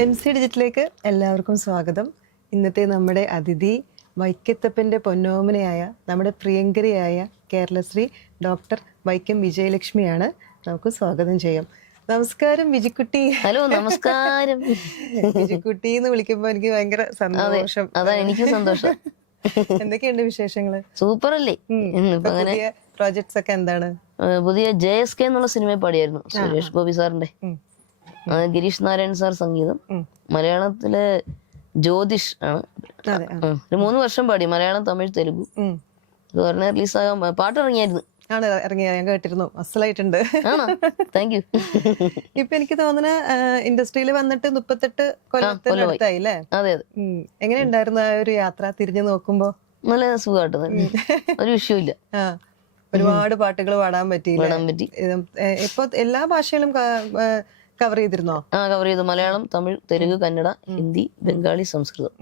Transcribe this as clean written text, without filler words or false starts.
MC ഡിജിറ്റിലേക്ക് എല്ലാവർക്കും സ്വാഗതം. ഇന്നത്തെ നമ്മുടെ അതിഥി വൈക്കത്തപ്പൻ്റെ പൊന്നോമനയായ നമ്മുടെ പ്രിയങ്കരിയായ കേരളശ്രീ ഡോക്ടർ വൈക്കം വിജയലക്ഷ്മിയാണ്. നമുക്ക് സ്വാഗതം ചെയ്യാം. നമസ്കാരം വിജിക്കുട്ടി. ഹലോ, നമസ്കാരം. വിജിക്കുട്ടി എന്ന് വിളിക്കുമ്പോ എനിക്ക് ഭയങ്കര സന്തോഷം. അതാ എനിക്കും സന്തോഷം. എന്തൊക്കെയുണ്ട് വിശേഷങ്ങള്? സൂപ്പർ അല്ലേ? പുതിയ പ്രോജക്ട്സ് ഒക്കെ എന്താണ്? പുതിയ JSK എന്നുള്ള സിനിമ പാടിയായിരുന്നു സുരേഷ് ഗോപി സാറിന്റെ. ഗിരീഷ് നാരായൺ സാർ സംഗീതം. മലയാളത്തിലെ ജ്യോതിഷ് ആണ്. ഒരു 3 വർഷം പാടി മലയാളം, തമിഴ്, തെലുഗു. പറഞ്ഞ റിലീസാകാൻ പാട്ട് ഇറങ്ങിയായിരുന്നു. ആണ് ഇറങ്ങിയ ഞാൻ കേട്ടിരുന്നു. അസലായിട്ടുണ്ട്. Thank you. ഇപ്പൊ എനിക്ക് തോന്നുന്ന ഇൻഡസ്ട്രിയിൽ വന്നിട്ട് 38 കൊല്ലത്തിനടുത്തായി അല്ലേ? അതെ അതെ. എങ്ങനെ ഉണ്ടായിരുന്നു ആ ഒരു യാത്ര തിരിഞ്ഞു നോക്കുമ്പോ? നല്ല സുഖമായിട്ട് തന്നെ, ഒരു വിഷയമില്ല. ഒരുപാട് പാട്ടുകൾ പാടാൻ പറ്റി. ഇപ്പൊ എല്ലാ ഭാഷകളും കവർ ചെയ്തിരുന്നോ? കവർ ചെയ്തു. മലയാളം, തമിഴ്, തെലുങ്ക്, കന്നഡ, ഹിന്ദി, ബംഗാളി, സംസ്കൃതം.